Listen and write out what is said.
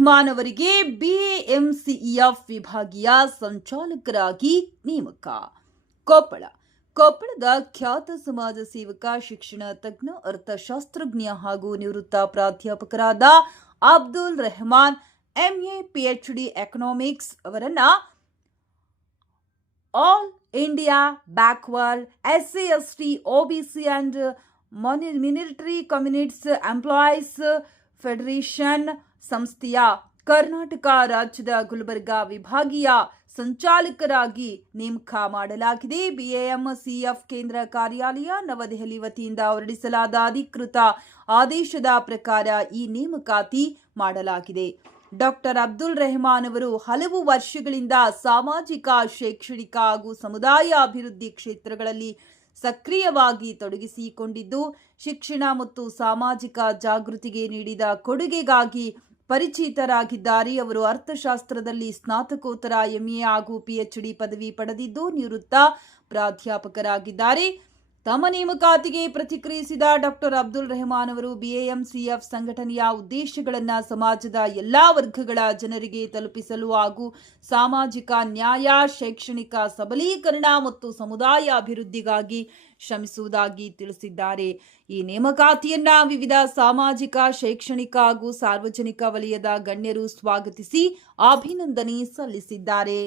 ರೆಹಮಾನ್ ಅವರಿಗೆ ಬಿಎಎಂಸಿಇಎಫ್ ವಿಭಾಗೀಯ ಸಂಚಾಲಕರಾಗಿ ನೇಮಕ. ಕೊಪ್ಪಳದ ಖ್ಯಾತ ಸಮಾಜ ಸೇವಕ, ಶಿಕ್ಷಣ ತಜ್ಞ, ಅರ್ಥಶಾಸ್ತ್ರಜ್ಞ ಹಾಗೂ ನಿವೃತ್ತ ಪ್ರಾಧ್ಯಾಪಕರಾದ Abdul Rehman MA PhD economics ಅವರನ್ನ all India backward SC ST OBC and ಮಿನಿಟರಿ ಕಮ್ಯುನಿಟೀಸ್ ಎಂಪ್ಲಾಯೀಸ್ ಫೆಡರೇಷನ್ ಸಂಸ್ಥೆಯ ಕರ್ನಾಟಕ ರಾಜ್ಯದ ಗುಲ್ಬರ್ಗಾ ವಿಭಾಗೀಯ ಸಂಚಾಲಕರಾಗಿ ನೇಮಕ ಮಾಡಲಾಗಿದೆ. ಬಿಎಎಂಸಿಎಫ್ ಕೇಂದ್ರ ಕಾರ್ಯಾಲಯ ನವದೆಹಲಿ ವತಿಯಿಂದ ಹೊರಡಿಸಲಾದ ಅಧಿಕೃತ ಆದೇಶದ ಪ್ರಕಾರ ಈ ನೇಮಕಾತಿ ಮಾಡಲಾಗಿದೆ. ಡಾಕ್ಟರ್ ಅಬ್ದುಲ್ ರೆಹಮಾನ್ ಅವರು ಹಲವು ವರ್ಷಗಳಿಂದ ಸಾಮಾಜಿಕ, ಶೈಕ್ಷಣಿಕ ಹಾಗೂ ಸಮುದಾಯ ಅಭಿವೃದ್ಧಿ ಕ್ಷೇತ್ರಗಳಲ್ಲಿ ಸಕ್ರಿಯವಾಗಿ ತೊಡಗಿಸಿಕೊಂಡಿದ್ದು, ಶಿಕ್ಷಣ ಮತ್ತು ಸಾಮಾಜಿಕ ಜಾಗೃತಿಗೆ ನೀಡಿದ ಕೊಡುಗೆಗಾಗಿ ಪರಿಚಿತರಾಗಿದ್ದಾರೆ. ಅವರು ಅರ್ಥಶಾಸ್ತ್ರದಲ್ಲಿ ಸ್ನಾತಕೋತ್ತರ ಎಂಎ ಹಾಗೂ ಪಿಎಚ್ಡಿ ಪದವಿ ಪಡೆದಿದ್ದು, ನಿವೃತ್ತ ಪ್ರಾಧ್ಯಾಪಕರಾಗಿದ್ದಾರೆ. ತಮ್ಮ ನೇಮಕಾತಿಗೆ ಪ್ರತಿಕ್ರಿಯಿಸಿದ ಡಾಕ್ಟರ್ ಅಬ್ದುಲ್ ರೆಹಮಾನ್ ಅವರು ಬಿಎಎಂಸಿಎಫ್ ಸಂಘಟನೆಯ ಉದ್ದೇಶಗಳನ್ನು ಸಮಾಜದ ಎಲ್ಲಾ ವರ್ಗಗಳ ಜನರಿಗೆ ತಲುಪಿಸಲು ಹಾಗೂ ಸಾಮಾಜಿಕ ನ್ಯಾಯ, ಶೈಕ್ಷಣಿಕ ಸಬಲೀಕರಣ ಮತ್ತು ಸಮುದಾಯ ಅಭಿವೃದ್ಧಿಗಾಗಿ ಶ್ರಮಿಸುವುದಾಗಿ ತಿಳಿಸಿದ್ದಾರೆ. ಈ ನೇಮಕಾತಿಯನ್ನ ವಿವಿಧ ಸಾಮಾಜಿಕ, ಶೈಕ್ಷಣಿಕ ಹಾಗೂ ಸಾರ್ವಜನಿಕ ವಲಯದ ಗಣ್ಯರು ಸ್ವಾಗತಿಸಿ ಅಭಿನಂದನೆ ಸಲ್ಲಿಸಿದ್ದಾರೆ.